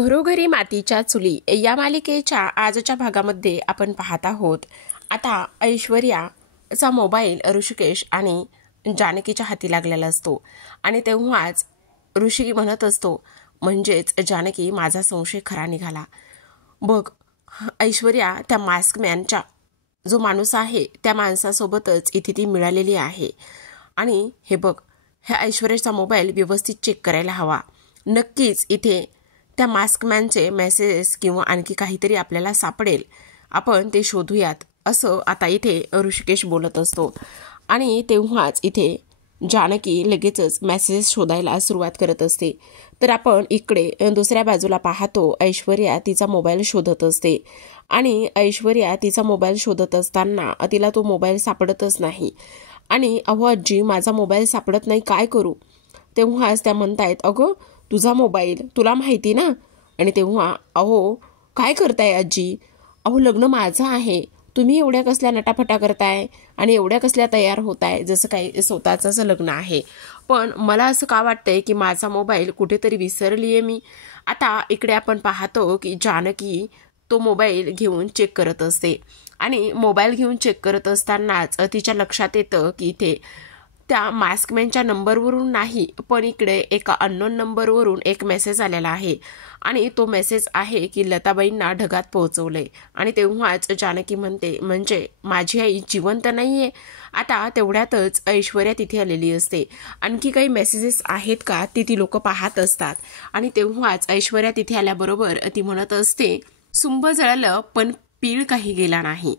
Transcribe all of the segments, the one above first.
घरोघरी मातीच्या चुली या मालिकेच्या आजच्या भागामध्ये आपण पाहत आहोत. आता ऐश्वर्याचा मोबाईल ऋषिकेश आणि जानकीच्या हाती लागलेला असतो आणि तेव्हाच ऋषी म्हणत असतो, म्हणजेच जानकी, माझा संशय खरा निघाला. बघ, ऐश्वर्या त्या मास्कमॅनच्या जो माणूस आहे त्या माणसासोबतच इथे ती मिळालेली आहे. आणि हे बघ, ह्या ऐश्वर्याचा मोबाईल व्यवस्थित चेक करायला हवा. नक्कीच इथे त्या मास्कमॅनचे मेसेज किंवा आणखी काहीतरी आपल्याला सापडेल, आपण ते शोधूयात, असं आता इथे ऋषिकेश बोलत असतो. आणि तेव्हाच इथे जानकी लगेचच मेसेज शोधायला सुरुवात करत असते. तर आपण इकडे दुसऱ्या बाजूला पाहतो, ऐश्वर्या तिचा मोबाईल शोधत असते आणि ऐश्वर्या तिचा मोबाईल शोधत असताना तिला तो मोबाईल सापडतच नाही. आणि अहो आजी, माझा मोबाईल सापडत नाही, काय करू? तेव्हाच त्या म्हणतायत, अगं तुझा मोबाईल तुला माहिती ना? आणि तेव्हा, अहो काय करताय आजी? अहो लग्न माझं आहे, तुम्ही एवढ्या कसल्या नटाफटा करताय आणि एवढ्या कसल्या तयार होताय जसं काही स्वतःच लग्न आहे. पण मला असं का वाटतंय की माझा मोबाईल कुठेतरी विसरलीये मी. आता इकडे आपण पाहतो की जानकी तो मोबाईल घेऊन चेक करत असते आणि मोबाईल घेऊन चेक करत असतानाच तिच्या लक्षात येतं की इथे त्या मास्कमॅनच्या नंबरवरून नाही, पण इकडे एका अननोन नंबरवरून एक मेसेज आलेला आहे आणि तो मेसेज आहे की लताबाईंना ढगात पोहोचवलंय. आणि तेव्हाच जानकी म्हणते, म्हणजे माझी आई जिवंत नाहीये. आता तेवढ्यातच ऐश्वर्या तिथे आलेली असते. आणखी काही मेसेजेस आहेत का ती लोक पाहत असतात. आणि तेव्हाच ऐश्वर्या तिथे आल्याबरोबर ती म्हणत असते, सुंब जळलं पण पीळ काही गेला नाही,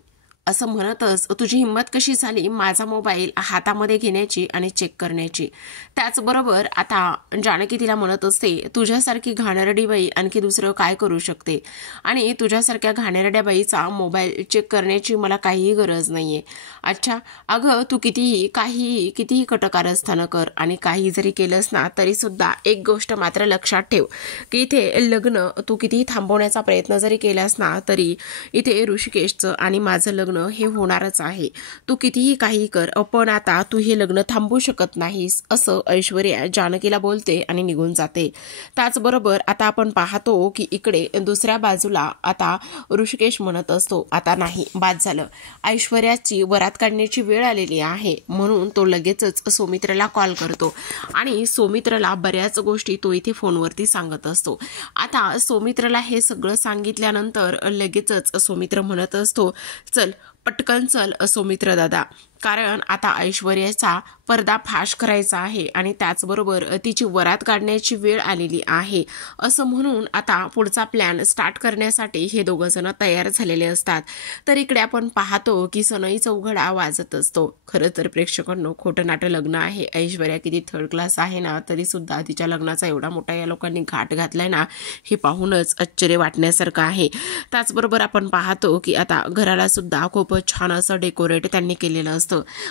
असं म्हणतच तुझी हिंमत कशी झाली माझा मोबाईल हातामध्ये घेण्याची आणि चेक करण्याची? त्याचबरोबर आता जानकी तिला म्हणत असते, तुझ्यासारखी घाणेरडी बाई आणखी दुसरं काय करू शकते? आणि तुझ्यासारख्या घाणेरड्या बाईचा मोबाईल चेक करण्याची मला काहीही गरज नाहीये. अच्छा, अगं तू कितीही कटकारस्थानं कर आणि काही जरी केलंस ना तरी सुद्धा एक गोष्ट मात्र लक्षात ठेव की इथे लग्न तू कितीही थांबवण्याचा प्रयत्न जरी केलास ना तरी इथे ऋषिकेशचं आणि माझं लग्न हे होणारच आहे. तू कितीही काही कर, पण आता तू हे लग्न थांबवू शकत नाहीस, असं ऐश्वर्या जानकीला बोलते आणि निघून जाते. त्याचबरोबर आता आपण पाहतो की इकडे दुसऱ्या बाजूला आता ऋषिकेश म्हणत असतो, आता नाही, बाद झालं, ऐश्वर्याची वरात काढण्याची वेळ आलेली आहे. म्हणून तो लगेचच सौमित्रला कॉल करतो आणि सौमित्रला बऱ्याच गोष्टी तो इथे फोनवरती सांगत असतो. आता सौमित्रला हे सगळं सांगितल्यानंतर लगेचच सौमित्र म्हणत असतो, चल पटकन चल सौमित्र दादा, कारण आता ऐश्वर्याचा पर्दाफाश करायचा आहे आणि त्याचबरोबर तिची वरात काढण्याची वेळ आलेली आहे, असं म्हणून आता पुढचा प्लॅन स्टार्ट करण्यासाठी हे दोघं जण तयार झालेले असतात. तर इकडे आपण पाहतो की सनई चौघडा वाजत असतो. खरं तर प्रेक्षकांनो, खोटं नाटं लग्न आहे. ऐश्वर्या किती थर्ड क्लास आहे ना, तरी सुद्धा तिच्या लग्नाचा एवढा मोठा या लोकांनी घाट घातलाय ना, हे पाहूनच आश्चर्य वाटण्यासारखं आहे. त्याचबरोबर आपण पाहतो की आता घराला सुद्धा खूपच छान असं डेकोरेट त्यांनी केलेलं असतं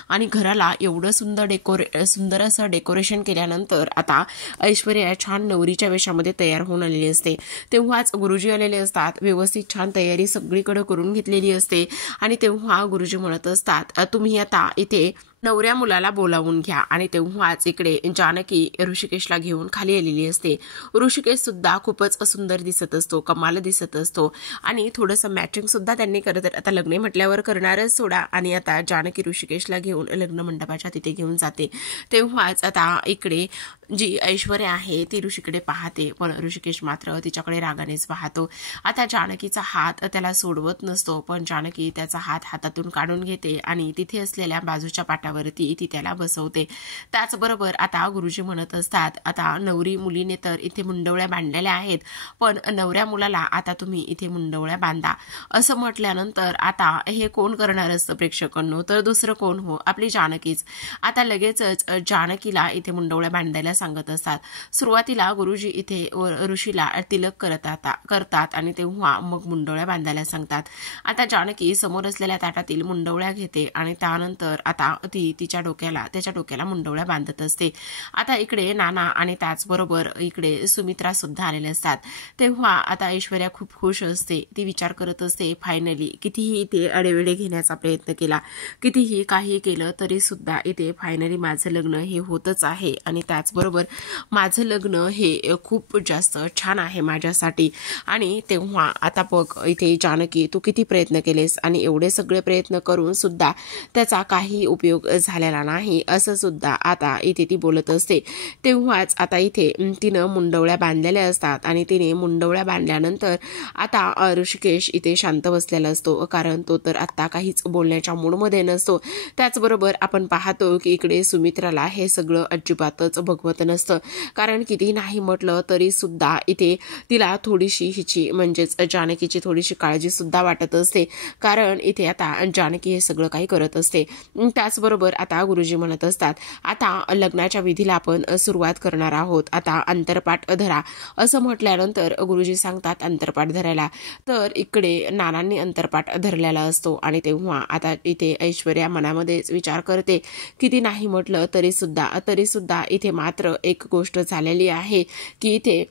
आणि घराला एवढं सुंदर असं डेकोरेशन केल्यानंतर आता ऐश्वर्या छान नवरीच्या वेशामध्ये तयार होऊन आलेली असते. तेव्हाच गुरुजी आलेले असतात. व्यवस्थित छान तयारी सगळीकडे करून घेतलेली असते आणि तेव्हा गुरुजी म्हणत असतात, तुम्ही आता इथे नवऱ्या मुलाला बोलावून घ्या. आणि तेव्हाच इकडे जानकी ऋषिकेशला घेऊन खाली आलेली असते. ऋषिकेश सुद्धा खूपच सुंदर दिसत असतो, कमाल दिसत असतो आणि थोडंसं मॅचिंग सुद्धा त्यांनी करत, आता लग्न म्हटल्यावर करणारच सोडा. आणि आता जानकी ऋषिकेशला घेऊन लग्न मंडपाच्या तिथे घेऊन जाते. तेव्हाच आता इकडे जी ऐश्वर्या आहे ती ऋषीकडे पाहते, पण ऋषिकेश मात्र तिच्याकडे रागानेच पाहतो. आता जानकीचा हात त्याला सोडवत नसतो, पण जानकी त्याचा हात हातातून काढून घेते आणि तिथे असलेल्या बाजूच्या पाटावरती ती त्याला बसवते. त्याचबरोबर आता गुरुजी म्हणत असतात, आता नवरी मुलीने तर इथे मुंडवळ्या बांधलेल्या आहेत, पण नवऱ्या मुलाला आता तुम्ही इथे मुंडवळ्या बांधा. असं म्हटल्यानंतर आता हे कोण करणार असतं प्रेक्षकांनो? तर दुसरं कोण हो, आपली जानकीच. आता लगेचच जानकीला इथे मुंडवळ्या बांधायला सांगत असतात. सुरुवातीला गुरुजी इथे ऋषीला तिलक करतात आणि तेव्हा मग मुंडवळ्या बांधायला सांगतात. आता जानकी समोर असलेल्या ताटातील मुंडवळ्या घेते आणि त्यानंतर आता ती ती त्याच्या डोक्याला मुंडवळ्या बांधत असते. आता इकडे नाना आणि त्याचबरोबर इकडे सुमित्रा सुद्धा आलेले असतात. तेव्हा आता ऐश्वर्या खूप खुश असते. ती विचार करत असते, फायनली कितीही इथे अडेवेडे घेण्याचा प्रयत्न केला, कितीही काही केलं तरी सुद्धा इथे फायनली माझं लग्न हे होतच आहे आणि त्याचबरोबर माझं लग्न हे खूप जास्त छान आहे माझ्यासाठी. आणि तेव्हा आता बघ इथे जानकी, तू किती प्रयत्न केलेस आणि एवढे सगळे प्रयत्न करून सुद्धा त्याचा काही उपयोग झालेला नाही असं सुद्धा आता इथे ती बोलत असते. तेव्हाच आता इथे तिनं मुंडवळ्या बांधलेल्या असतात आणि तिने मुंडवळ्या बांधल्यानंतर आता ऋषिकेश इथे शांत बसलेला असतो, कारण तो तर आता काहीच बोलण्याच्या मूडमध्ये नसतो. त्याचबरोबर आपण पाहतो की इकडे सुमित्राला हे सगळं अजिबातच भगवत नसतं, कारण किती नाही म्हटलं तरी सुद्धा इथे तिला थोडीशी हिची म्हणजेच जानकीची थोडीशी काळजी सुद्धा वाटत असते, कारण इथे आता जानकी हे सगळं काही करत असते. त्याचबरोबर आता गुरुजी म्हणत असतात, आता लग्नाच्या विधीला आपण सुरुवात करणार आहोत, आता अंतरपाठ धरा असं म्हटल्यानंतर गुरुजी सांगतात अंतरपाठ धरायला. तर इकडे नानांनी अंतरपाठ धरलेला असतो आणि तेव्हा आता इथे ऐश्वर्या मनामध्येच विचार करते, किती नाही म्हटलं तरी सुद्धा इथे मात्र एक गोष्ट झालेली आहे की इथे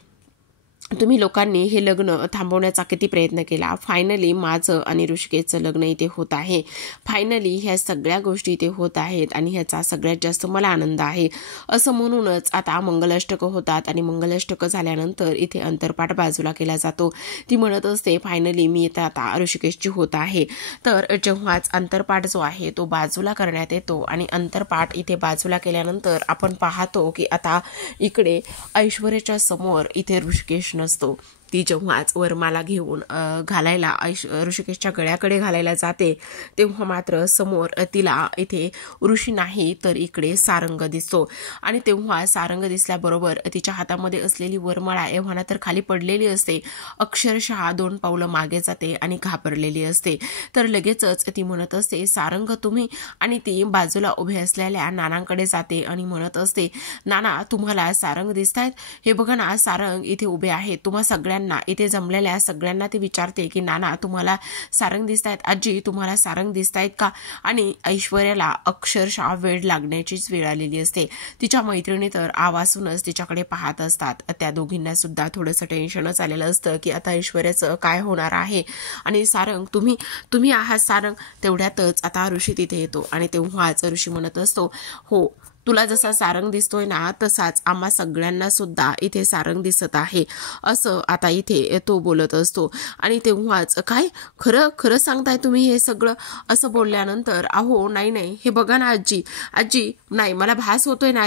तुम्ही लोकांनी हे लग्न थांबवण्याचा किती प्रयत्न केला. फायनली माझं आणि ऋषिकेशचं लग्न इथे होत आहे. फायनली ह्या सगळ्या गोष्टी इथे होत आहेत आणि ह्याचा सगळ्यात जास्त मला आनंद आहे. असं म्हणूनच आता मंगलाष्टक होतात आणि मंगलाष्टक झाल्यानंतर इथे अंतरपाठ बाजूला केला जातो. ती म्हणत असते, फायनली मी इथे आता ऋषिकेशची होत आहे. तर जेव्हाच अंतरपाठ जो आहे तो बाजूला करण्यात येतो आणि अंतरपाठ इथे बाजूला केल्यानंतर आपण पाहतो की आता इकडे ऐश्वर्याच्या समोर इथे ऋषिकेश नसतो. ती जेव्हाच वरमाला घेऊन घालायला ऋषिकेशच्या गळ्याकडे घालायला जाते तेव्हा मात्र समोर तिला इथे ऋषी नाही तर इकडे सारंग दिसतो. आणि तेव्हा सारंग दिसल्याबरोबर तिच्या हातामध्ये असलेली वरमाळा एव्हाना तर खाली पडलेली असते, अक्षरशः 2 पावलं मागे जाते आणि घाबरलेली असते. तर लगेचच ती म्हणत असते, सारंग तुम्ही, आणि ती बाजूला उभे असलेल्या नानांकडे जाते आणि म्हणत असते, नाना तुम्हाला सारंग दिसतायत? हे बघा ना, सारंग इथे उभे आहेत. तुम्हा सगळ्यांना इथे जमलेल्या सगळ्यांना ती विचारते की नाना तुम्हाला सारंग दिसतायत, आजी तुम्हाला सारंग दिसतायत का? आणि ऐश्वर्याला अक्षरशः वेळ लागण्याचीच वेळ आलेली असते. तिच्या मैत्रिणी तर आवाजूनच तिच्याकडे पाहत असतात. त्या दोघींना सुद्धा थोडंसं टेन्शनच आलेलं असतं की आता ऐश्वर्याचं काय होणार आहे. आणि सारंग तुम्ही आहात सारंग. तेवढ्यातच आता ऋषी तिथे येतो आणि तेव्हाच ऋषी म्हणत असतो, हो तुला जसा सारंग दिसतोय ना तसाच आम्हा सगळ्यांना सुद्धा इथे सारंग दिसत आहे असं आता इथे तो बोलत असतो. आणि तेव्हाच काय खरं सांगताय तुम्ही हे सगळं असं बोलल्यानंतर, अहो नाही हे बघा ना आजी नाही मला भास होतोय ना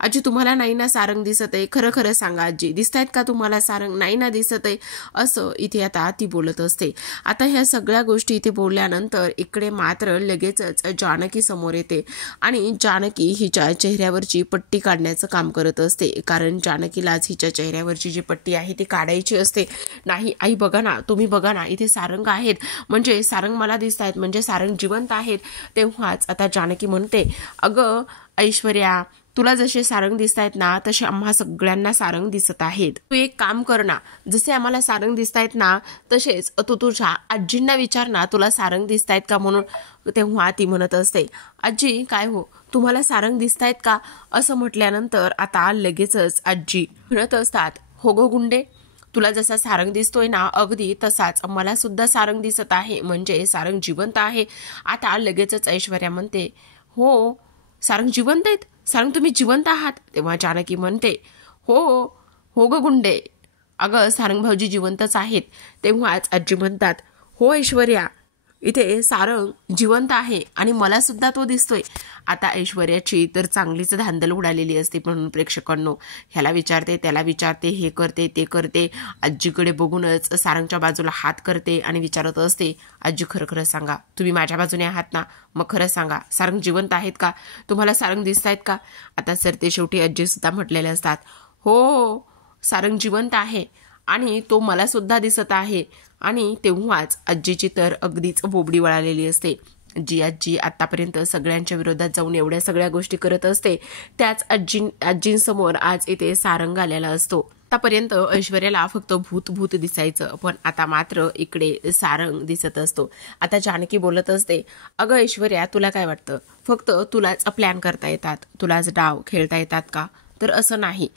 आजी तुम्हाला नाही ना सारंग दिसत आहे, खरं सांगा आजी दिसतायत का तुम्हाला सारंग? नाही ना दिसत आहे असं इथे आता ती बोलत असते. आता ह्या सगळ्या गोष्टी इथे बोलल्यानंतर इकडे मात्र लगेचच जानकी समोर येते आणि जानकी हिच्या चेहऱ्यावरची पट्टी काढण्याचं काम करत असते, कारण जानकीलाच हिच्या चेहऱ्यावरची जी पट्टी आहे ती काढायची असते. नाही आई बघा ना, तुम्ही बघा ना, इथे सारंग आहेत, म्हणजे सारंग मला दिसत आहेत, म्हणजे सारंग जिवंत आहेत. तेव्हाच आता जानकी म्हणते, अगं ऐश्वर्या तुला जसे सारंग दिसत आहेत ना तसे आम्हा सगळ्यांना सारंग दिसत आहेत. तू एक काम कर ना, जसे आम्हाला सारंग दिसत आहेत ना तसेच तू तुझ्या आजींना विचार ना तुला सारंग दिसत आहेत का म्हणून. तेव्हा ती म्हणत असते, आजी काय हो तुम्हाला सारंग दिसत आहेत का असं म्हटल्यानंतर आता लगेचच आजी म्हणत असतात, हो गो गुंडे तुला जसा सारंग दिसतोय ना अगदी तसाच मला सुद्धा सारंग दिसत आहे, म्हणजे सारंग जिवंत आहे. आता लगेचच ऐश्वर्या म्हणते, हो सारंग जिवंत आहेत, सारंग तुम्ही जिवंत आहात? तेव्हा जानकी म्हणते, हो ग गुंडे, अगं सारंग भाऊजी जिवंतच आहेत. तेव्हाच आजी म्हणतात, हो ऐश्वर्या इथे सारंग जिवंत आहे आणि मला सुद्धा तो दिसतोय. आता ऐश्वर्याची तर चांगलीच धांदल उडालेली असते, म्हणून प्रेक्षकांनो ह्याला विचारते त्याला विचारते, हे करते ते करते, आजीकडे बघूनच सारंगच्या बाजूला हात करते आणि विचारत असते, आजी खरं सांगा तुम्ही माझ्या बाजूने आहात ना, मग खरं सांगा सारंग जिवंत आहेत का, तुम्हाला सारंग दिसत आहेत का? आता सरते शेवटी आजी सुद्धा म्हटलेले असतात, हो सारंग जिवंत आहे आणि तो मला सुद्धा दिसत आहे. आणि तेव्हाच आजीची तर अगदीच बोबडी वळालेली असते. जी आजी आतापर्यंत सगळ्यांच्या विरोधात जाऊन एवढ्या सगळ्या गोष्टी करत असते, त्याच आजींसमोर आज इथे सारंग आलेला असतो. आतापर्यंत ऐश्वर्याला फक्त भूत भूत दिसायचं, पण आता मात्र इकडे सारंग दिसत असतो. आता जानकी बोलत असते, अगं ऐश्वर्या, तुला काय वाटतं? फक्त तुलाच प्लॅन करता येतात, तुलाच डाव खेळता येतात का? तर असं नाही.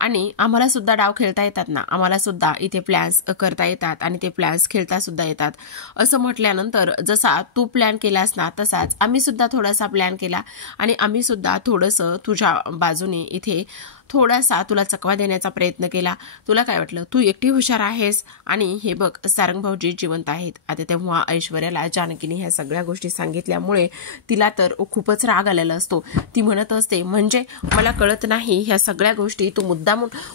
आणि आम्हाला सुद्धा डाव खेळता येतात ना, आम्हाला सुद्धा इथे प्लॅन्स करता येतात आणि ते प्लॅन्स खेळता सुद्धा येतात. असं म्हटल्यानंतर जसा तू प्लॅन केलास ना, तसाच आम्ही सुद्धा थोडासा प्लॅन केला आणि आम्ही सुद्धा थोडंसं तुझ्या बाजूने इथे थोडासा तुला चकवा देण्याचा प्रयत्न केला. तुला काय वाटलं तू एकटी हुशार आहेस? आणि हे बघ, सारंग भाऊजी जिवंत आहेत. आता तेव्हा ऐश्वर्याला जानकीने ह्या सगळ्या गोष्टी सांगितल्यामुळे तिला तर खूपच राग आलेला असतो. ती म्हणत असते, म्हणजे मला कळत नाही, ह्या सगळ्या गोष्टी तू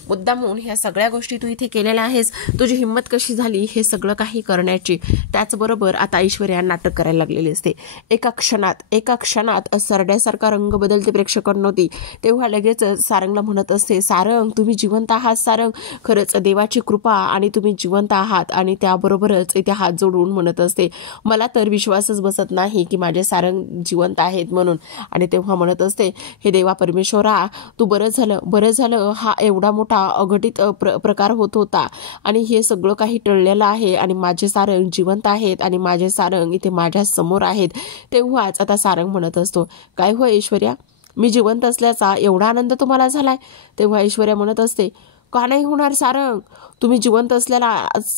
मुद्दामून ह्या सगळ्या गोष्टी तू इथे केलेल्या आहेस. तुझी हिंमत कशी झाली हे सगळं काही करण्याची? त्याचबरोबर आता ऐश्वर्या नाटक करायला लागलेली असते. एका क्षणात सरड्यासारखा रंग बदलते प्रेक्षकांनोती. तेव्हा लगेच सारंगला म्हणत असते, सारंग तुम्ही जिवंत आहात. सारंग, खरंच देवाची कृपा आणि तुम्ही जिवंत आहात. आणि त्याबरोबरच इथे हात जोडून म्हणत असते, मला तर विश्वासच बसत नाही की माझे सारंग जिवंत आहेत म्हणून. आणि तेव्हा म्हणत असते, हे देवा परमेश्वरा, तू बरं झालं हा एवढा मोठा अघटित प्रकार होत होता आणि हे सगळं काही टळलेलं आहे आणि माझे सारंग जिवंत आहेत आणि माझे सारंग इथे माझ्या समोर आहेत. तेव्हाच आता सारंग म्हणत असतो, काय हो ऐश्वर्या, मी जिवंत असल्याचा एवढा आनंद तुम्हाला झालाय? तेव्हा ऐश्वर्या म्हणत असते, का नाही होणार सारंग, तुम्ही जिवंत असलेला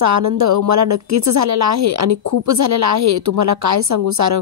आनंद मला नक्कीच झालेला आहे आणि खूप झालेला आहे. तुम्हाला काय सांगू सारंग,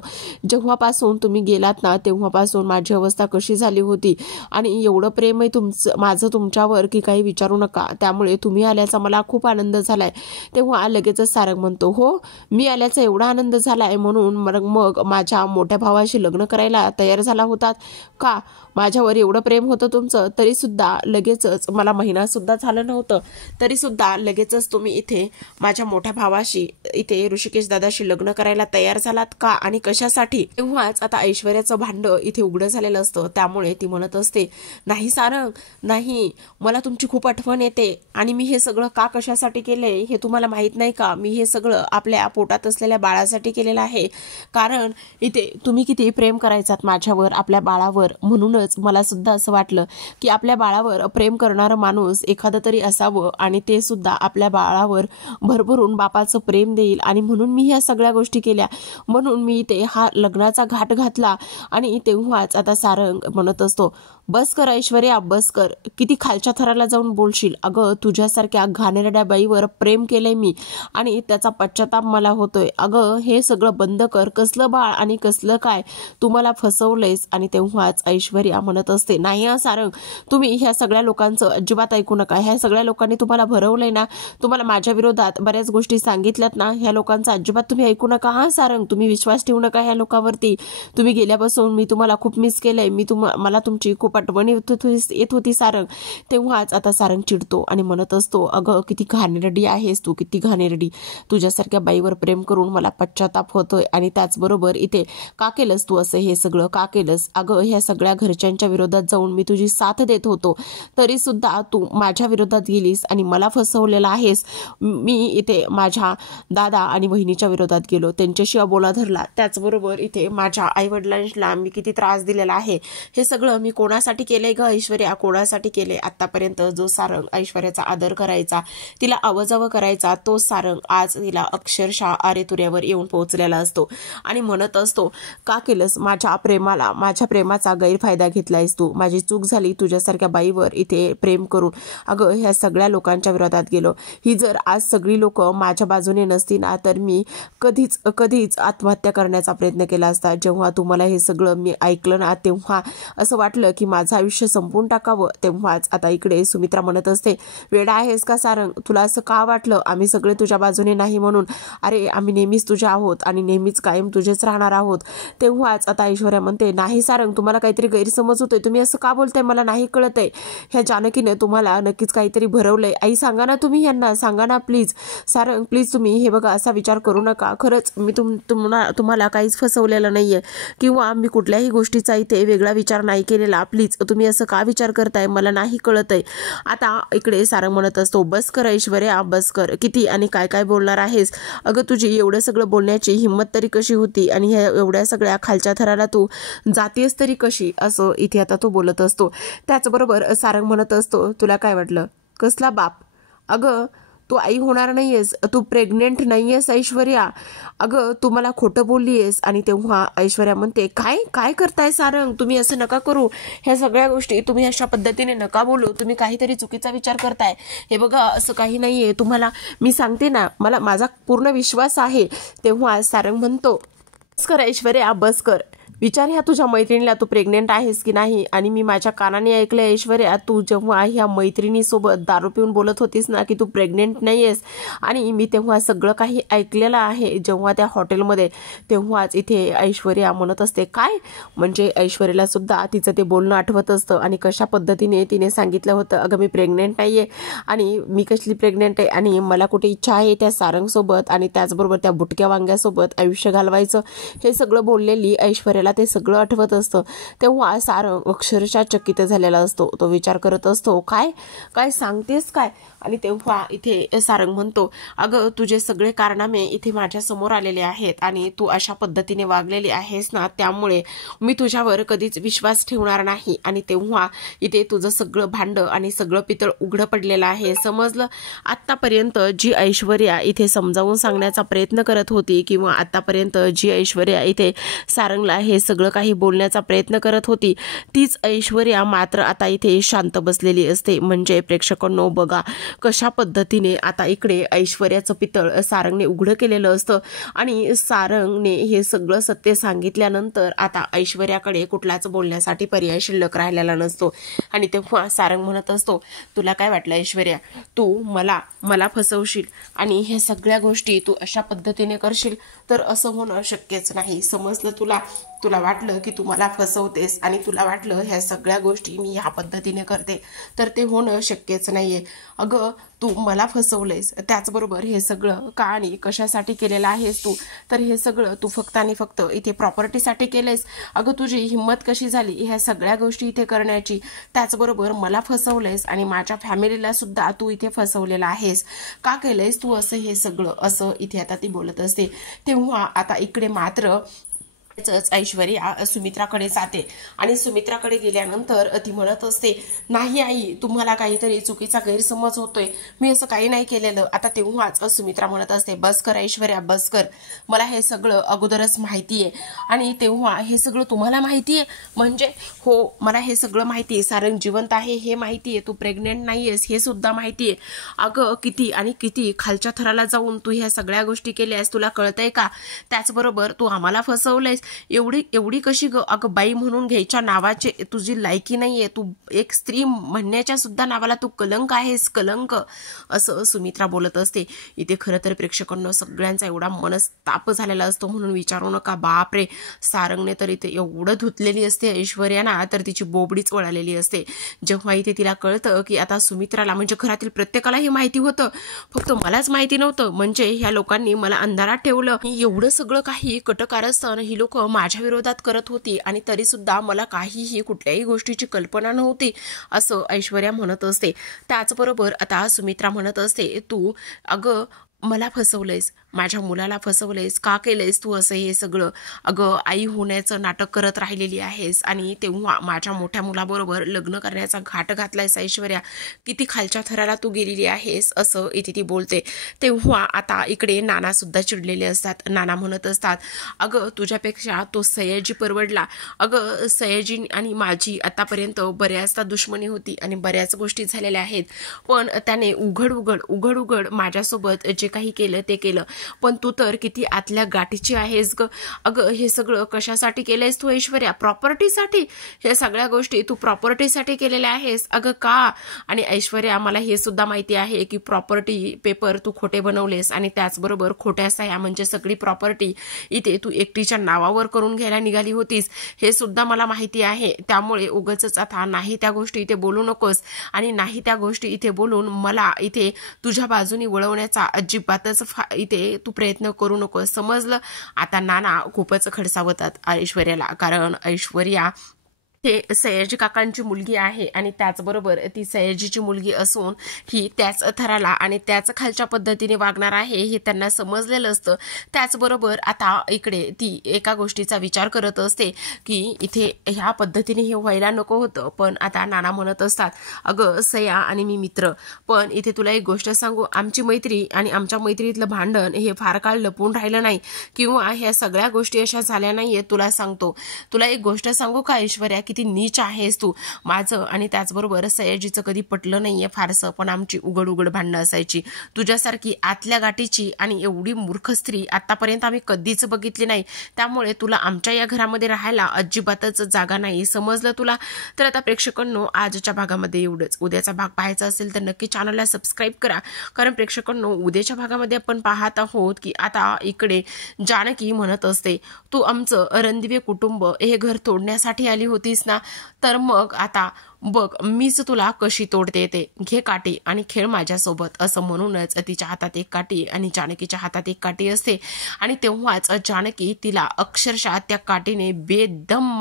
जेव्हापासून तुम्ही गेलात ना तेव्हापासून माझी अवस्था कशी झाली होती आणि एवढं प्रेम आहे माझं तुमच्यावर की काही विचारू नका. त्यामुळे तुम्ही आल्याचा मला खूप आनंद झालाय. तेव्हा लगेचच सारंग म्हणतो, हो मी आल्याचा एवढा आनंद झालाय म्हणून मग माझ्या मोठ्या भावाशी लग्न करायला तयार झाला होतात का? माझ्यावर एवढं प्रेम होतं तुमचं, तरी सुद्धा लगेचच, मला महिना सुद्धा झालं नव्हतं तरी सुद्धा लगेचच तुम्ही इथे माझ्या मोठ्या भावाशी इथे ऋषिकेश दादाशी लग्न करायला तयार झालात का आणि कशासाठी? तेव्हाच आता ऐश्वर्याचं भांड इथे उघडं झालेलं असतं. त्यामुळे ती म्हणत असते, नाही सारंग नाही, मला तुमची खूप आठवण येते आणि मी हे सगळं का कशासाठी केलंय हे तुम्हाला माहित नाही का? मी हे सगळं आपल्या पोटात असलेल्या बाळासाठी केलेलं आहे. कारण इथे तुम्ही किती प्रेम करायचात माझ्यावर, आपल्या बाळावर, म्हणूनच मला सुद्धा असं वाटलं की आपल्या बाळावर प्रेम करणारं माणूस एखादं तरी असावं आणि ते सुद्धा आपल्या बाळावर भरभरून बापाचं प्रेम देईल. आणि म्हणून मी ह्या सगळ्या गोष्टी केल्या, म्हणून मी ते हा लग्नाचा घाट घातला. आणि तेव्हाच आता सारंग म्हणत असतो, बस कर ऐश्वर्या, बस कर, किती खालच्या थराला जाऊन बोलशील? अगं तुझ्यासारख्या घाणेरड्या बाईवर प्रेम केलंय मी आणि त्याचा पश्चाताप मला होतोय. अगं हे सगळं बंद कर, कसलं बाळ आणि कसलं काय, तू मला फसवलंयस. आणि तेव्हाच ऐश्वर्या म्हणत असते, नाही हा सारंग, तुम्ही ह्या सगळ्या लोकांचं अजिबात ऐकू नका. ह्या सगळ्या लोकांनी तुम्हाला भरवलंय ना, तुम्हाला माझ्या विरोधात बऱ्याच गोष्टी सांगितल्यात ना, ह्या लोकांचं अजिबात तुम्ही ऐकू नका. हा सारंग, तुम्ही विश्वास ठेवू नका ह्या लोकांवरती. तुम्ही गेल्यापासून मी तुम्हाला खूप मिस केलंय, मला तुमची खूप आठवण येत होती सारंग. तेव्हाच आता सारंग चिडतो आणि म्हणत असतो, अगं किती घाणेरडी आहेस तू, किती घाणेरडी, तुझ्यासारख्या बाईवर प्रेम करून मला पश्चाताप होतोय. आणि त्याचबरोबर इथे का केलंस तू असं, हे सगळं का केलंस? अगं ह्या सगळ्या घरच्यांच्या विरोधात जाऊन मी तुझी साथ देत होतो, तरी सुद्धा तू माझ्या विरोधात गेलीस आणि मला फसवलेला आहेस. मी इथे माझ्या दादा आणि बहिणीच्या विरोधात गेलो, त्यांच्याशी अबोला धरला. त्याचबरोबर इथे माझ्या आईवडिलांना मी किती त्रास दिलेला आहे. हे सगळं मी कोणासाठी केलंय ग ऐश्वर्या, कोणासाठी केलंय? आतापर्यंत जो सारंग ऐश्वर्याचा आदर करायचा, तिला अवजावं करायचा, तो सारंग आज तिला अक्षरशः आरेतुऱ्यावर येऊन पोहोचलेला असतो आणि म्हणत असतो, का केलंस माझ्या प्रेमाचा गैरफायदा घेतलायस तू? माझी चूक झाली तुझ्यासारख्या बाईवर इथे प्रेम करून. अगं ह्या सगळ्या लोकांच्या विरोधात गेलो. ही जर आज सगळी लोक माझ्या बाजूने नसती ना, तर मी कधीच आत्महत्या करण्याचा प्रयत्न केला असता. जेव्हा तुम्हाला हे सगळं मी ऐकलं ना, तेव्हा असं वाटलं की माझं आयुष्य संपून टाकावं. तेव्हाच आता इकडे सुमित्रा म्हणत असते, वेडा आहेस का सारंग, तुला असं का वाटलं आम्ही सगळे तुझ्या बाजूने नाही म्हणून? अरे आम्ही नेहमीच तुझ्या आहोत आणि नेहमीच कायम तुझेच राहणार आहोत. तेव्हाच आता ऐश्वर्या म्हणते, नाही सारंग, तुम्हाला काहीतरी गैरसमज होतोय, तुम्ही असं का बोलताय, मला नाही कळत आहे. ह्या जानकीने तुम्हाला नक्कीच काहीतरी भरवलंय. आई सांगा ना, तुम्ही यांना सांगा ना प्लीज. सारंग प्लीज, तुम्ही हे बघा असा विचार करू नका. खरंच मी तुम्हाला काहीच फसवलेलं नाहीये किंवा मी कुठल्याही गोष्टीचा इथे वेगळा विचार नाही केलेला. प्लीज तुम्ही असं का विचार करताय, मला नाही कळत आहे. आता इकडे सारंग म्हणत असतो, बस कर ऐश्वर्या, बस कर, किती आणि काय काय बोलणार आहेस? अगं तुझी एवढं सगळं बोलण्याची हिंमत तरी कशी होती आणि ह्या एवढ्या सगळ्या खालच्या थराला तू जातेस तरी कशी? असं इथे आता तो बोलत असतो. त्याचबरोबर सारंग म्हणत असतो, तुला काय वाटलं, कसला बाप, अगं तू आई होणार नाहीयेस, तू प्रेग्नेंट नाहीयेस ऐश्वर्या, अगं तू मला खोटं बोललीयस. आणि तेव्हा ऐश्वर्या म्हणते, काय काय करताय सारंग, तुम्ही असं नका करू, ह्या सगळ्या गोष्टी तुम्ही अशा पद्धतीने नका बोलू, तुम्ही काहीतरी चुकीचा विचार करताय. हे बघा असं काही नाहीये, तुम्हाला मी सांगते ना, मला माझा पूर्ण विश्वास आहे. तेव्हा सारंग म्हणतो, बस कर ऐश्वर्या, बस कर, विचार ह्या तुझ्या मैत्रिणीला तू प्रेग्नेंट आहेस की नाही. आणि मी माझ्या कानाने ऐकलंय ऐश्वर्या, तू जेव्हा ह्या मैत्रिणीसोबत दारू पिऊन बोलत होतीस ना की तू प्रेग्नेंट नाहीयेस, आणि मी तेव्हा सगळं काही ऐकलेलं आहे जेव्हा त्या हॉटेलमध्ये. तेव्हाच इथे ऐश्वर्या म्हणत असते, काय म्हणजे ऐश्वर्याला सुद्धा तिचं ते बोलणं आठवत असतं आणि कशा पद्धतीने तिने सांगितलं होतं, अगं मी प्रेग्नेंट नाहीये, आणि मी कसली प्रेग्नेंट आहे, आणि मला कुठे इच्छा आहे त्या सारंगसोबत आणि त्याचबरोबर त्या बुटक्या वांग्यासोबत आयुष्य घालवायचं, हे सगळं बोललेली ऐश्वर्याला ते सगळं आठवत असतं. तेव्हा सारंग अक्षरशः चकित झालेला असतो. तो विचार करत असतो, काय काय सांगतेस काय. आणि तेव्हा इथे सारंग म्हणतो, अगं तुझे सगळे कारनामे इथे माझ्या समोर आलेले आहेत आणि तू अशा पद्धतीने वागलेली आहेस ना, त्यामुळे मी तुझ्यावर कधीच विश्वास ठेवणार नाही. आणि तेव्हा इथे तुझं सगळं भांड आणि सगळं पितळ उघडं पडलेलं आहे, समजलं. आतापर्यंत जी ऐश्वर्या इथे समजावून सांगण्याचा प्रयत्न करत होती, किंवा आतापर्यंत जी ऐश्वर्या इथे सारंगला हे सगळं काही बोलण्याचा प्रयत्न करत होती, तीच ऐश्वर्या मात्र आता इथे शांत बसलेली असते. म्हणजे प्रेक्षकांनो बघा कशा पद्धतीने आता इकडे ऐश्वर्याचं पितळ सारंगने उघडं केलेलं असतं, आणि सारंगने हे सगळं सत्य सांगितल्यानंतर आता ऐश्वर्याकडे कुठलाच बोलण्यासाठी पर्याय शिल्लक राहिलेला नसतो. आणि तेव्हा सारंग म्हणत असतो, तुला काय वाटलं ऐश्वर्या, तू मला फसवशील आणि ह्या सगळ्या गोष्टी तू अशा पद्धतीने करशील, तर असं होणं शक्यच नाही, समजलं तुला. तुला वाटलं की तू मला फसवतेस आणि तुला वाटलं ह्या सगळ्या गोष्टी मी ह्या पद्धतीने करते, तर ते होणं शक्यच नाहीये. अगं तू मला फसवलेस, त्याचबरोबर हे सगळं का आणि कशासाठी केलेलं आहेस तू, तर हे सगळं तू फक्त आणि फक्त इथे प्रॉपर्टीसाठी केलेस. अगं तुझी हिंमत कशी झाली ह्या सगळ्या गोष्टी इथे करण्याची, त्याचबरोबर मला फसवलेस आणि माझ्या फॅमिलीला सुद्धा तू इथे फसवलेला आहेस, का केलंयस तू असं हे सगळं, असं इथे आता ती बोलत असते. तेव्हा आता इकडे मात्र ऐश्वर्या सुमित्राकडे जाते आणि सुमित्राकडे गेल्यानंतर ती म्हणत असते, नाही आई तुम्हाला काहीतरी चुकीचा गैरसमज होतोय, मी असं काही नाही केलेलं. आता तेव्हाच सुमित्रा म्हणत असते, बस कर ऐश्वर्या, बस कर, मला हे सगळं अगोदरच माहिती आहे. आणि तेव्हा हे सगळं तुम्हाला माहिती आहे म्हणजे, हो मला हे सगळं माहिती आहे, सारंग जिवंत आहे हे माहिती आहे, तू प्रेग्नेंट नाहीयेस हे सुद्धा माहिती आहे. अगं किती आणि किती खालच्या थराला जाऊन तू ह्या सगळ्या गोष्टी केल्यास, तुला कळतंय का. त्याचबरोबर तू आम्हाला फसवलंयस, एवढी कशी ग, अगं बाई म्हणून घ्यायच्या नावाचे तुझी लायकी नाहीये, तू एक स्त्री म्हणण्याच्या सुद्धा नावाला तू कलंक आहेस, कलंक, असं सुमित्रा बोलत असते. इथे खरं तर प्रेक्षकांना सगळ्यांचा एवढा मनस्ताप झालेला असतो, म्हणून विचारू नका. बापरे, सारंगने तर इथे एवढं धुतलेली असते ऐश्वर्याना, तर तिची बोबडीच वळालेली असते. जेव्हा इथे तिला कळतं की आता सुमित्राला, म्हणजे घरातील प्रत्येकाला हे माहिती होतं, फक्त मलाच माहिती नव्हतं, म्हणजे ह्या लोकांनी मला अंधारात ठेवलं, एवढं सगळं काही कटकारस्थान ही लोक माझ्या विरोधात करत होती आणि तरी सुद्धा मला काहीही कुठल्याही गोष्टीची कल्पना नव्हती, असं ऐश्वर्या म्हणत असते. त्याचबरोबर आता सुमित्रा म्हणत असते, तू अगं मला फसवलंयस, माझ्या मुलाला फसवलंयस, का केलंयस तू असं हे सगळं, अगं आई होण्याचं नाटक करत राहिलेली आहेस आणि तेव्हा माझ्या मोठ्या मुलाबरोबर लग्न करण्याचा घाट घातलायस ऐश्वर्या, किती खालच्या थराला तू गेलेली आहेस, असं इथे ती बोलते. तेव्हा आता इकडे नाना सुद्धा चिडलेले असतात. नाना म्हणत असतात, अगं तुझ्यापेक्षा तो सयाजी परवडला, अगं सयाजी आणि माझी आतापर्यंत बऱ्याचदा दुश्मनी होती आणि बऱ्याच गोष्टी झालेल्या आहेत, पण त्याने उघड माझ्यासोबत जे काही केलं ते केलं, पण तू तर किती आतल्या गाठीची आहेस ग. अगं हे सगळं कशासाठी केलंयस तू ऐश्वर्या, प्रॉपर्टीसाठी, हे सगळ्या गोष्टी तू प्रॉपर्टीसाठी केलेल्या आहेस, अगं का. आणि ऐश्वर्या मला हे सुद्धा माहिती आहे की प्रॉपर्टी पेपर तू खोटे बनवलेस आणि त्याचबरोबर खोट्या सह्या, म्हणजे सगळी प्रॉपर्टी इथे तू एकटीच्या नावावर करून घ्यायला निघाली होतीस, हे सुद्धा मला माहिती आहे. त्यामुळे उगाचच आता नाही त्या गोष्टी इथे बोलू नकोस आणि नाही त्या गोष्टी इथे बोलून मला इथे तुझ्या बाजूनी वळवण्याचा अजिबातच इथे तू प्रयत्न करू नकोस, समजलं. आता नाना खूपच खडसावतात ऐश्वर्याला, कारण ऐश्वर्या हे सयाजी काकांची मुलगी आहे आणि त्याचबरोबर ती सयाजीची मुलगी असून ही त्याच थराला आणि त्याच खालच्या पद्धतीने वागणार आहे हे त्यांना समजलेलं असतं. त्याचबरोबर आता इकडे ती एका गोष्टीचा विचार करत असते की इथे ह्या पद्धतीने हे व्हायला नको होतं. पण आता नाना म्हणत असतात, अगं सया आणि मी मित्र, पण इथे तुला एक गोष्ट सांगू, आमची मैत्री आणि आमच्या मैत्रीतलं भांडण हे फार काळ लपून राहिलं नाही किंवा ह्या सगळ्या गोष्टी अशा झाल्या नाहीये. तुला सांगतो, तुला एक गोष्ट सांगू का ऐश्वर्या, किती नीच आहेस तू. माझं आणि त्याचबरोबर सयाजीचं कधी पटलं नाहीये फारसं, पण आमची उघड उघड भांडणं असायची. तुझ्यासारखी आतल्या गाठीची आणि एवढी मूर्ख स्त्री आतापर्यंत आम्ही कधीच बघितली नाही. त्यामुळे तुला आमच्या या घरामध्ये राहायला अजिबातच जागा नाही, समजलं तुला. तर आता प्रेक्षकांनो, आजच्या भागामध्ये एवढंच. उद्याचा भाग पाहायचा असेल तर नक्की चॅनलला सबस्क्राईब करा, कारण प्रेक्षकांनो उद्याच्या भागामध्ये आपण पाहत आहोत की आता इकडे जानकी म्हणत असते, तू आमचं रणदिवे कुटुंब हे घर तोडण्यासाठी आली होतीस ना, तर मग आता बघ मीच तुला कशी तोडते ते, घे काठी आणि खेळ माझ्यासोबत. असं म्हणूनच तिच्या हातात एक काठी आणि जानकीच्या हातात एक काठी असते आणि तेव्हाच जानकी तिला अक्षरशः त्या काठीने बेदम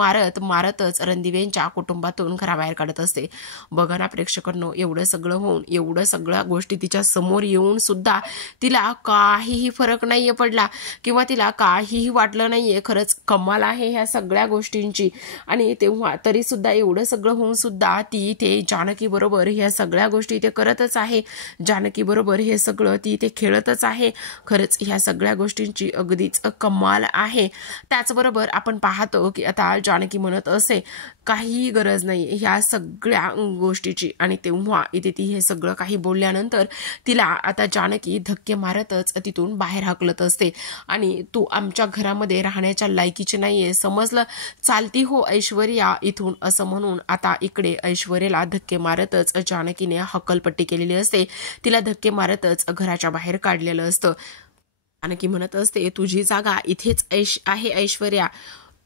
मारतच रणदिवेंच्या कुटुंबातून घराबाहेर काढत असते. बघा ना प्रेक्षकांनो, एवढं सगळं होऊन, एवढं सगळ्या गोष्टी तिच्या समोर येऊन सुद्धा तिला काहीही फरक नाहीये पडला किंवा तिला काहीही वाटलं नाहीये. खरंच कमाल आहे ह्या सगळ्या गोष्टींची. आणि तेव्हा तरी सुद्धा एवढं सगळं होऊन सुद्धा ती ते जानकी बरोबर ह्या सगळ्या गोष्टी ते करतच आहे. जानकी बरोबर हे सगळं ती ते खेळतच आहे. खरंच ह्या सगळ्या गोष्टींची अगदीच कमाल आहे. त्याचबरोबर आपण पाहतो की आता जानकी म्हणत असे, काही गरज नाही ह्या सगळ्या गोष्टीची. आणि तेव्हा इथे ती हे सगळं काही बोलल्यानंतर तिला आता जानकी धक्के मारतच तिथून बाहेर हाकलत असते आणि तू आमच्या घरामध्ये राहण्याच्या लायकीची नाहीये, समजलं, चालती हो ऐश्वर्या इथून. असं म्हणून आता इकडे ऐश्वर्याला धक्के मारतच जानकीने हक्कलपट्टी केलेली असते. तिला धक्के मारतच घराच्या बाहेर काढलेलं असतं. जानकी म्हणत असते, तुझी जागा इथेच आहे ऐश्वर्या,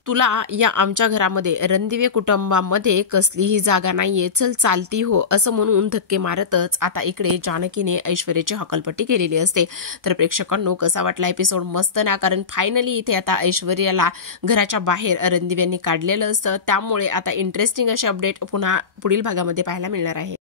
तुला या आमच्या घरामध्ये रणदिवे कुटुंबामध्ये कसलीही जागा नाहीये, चल चालती हो. असं म्हणून धक्के मारतच आता इकडे जानकीने ऐश्वर्याची हकलपट्टी केलेली असते. तर प्रेक्षकांनो, कसा वाटला एपिसोड? मस्त ना, कारण फायनली इथे आता ऐश्वर्याला घराच्या बाहेर रणदिव्यांनी काढलेलं असतं. त्यामुळे आता इंटरेस्टिंग असे अपडेट पुन्हा पुढील भागामध्ये पाहायला मिळणार आहे.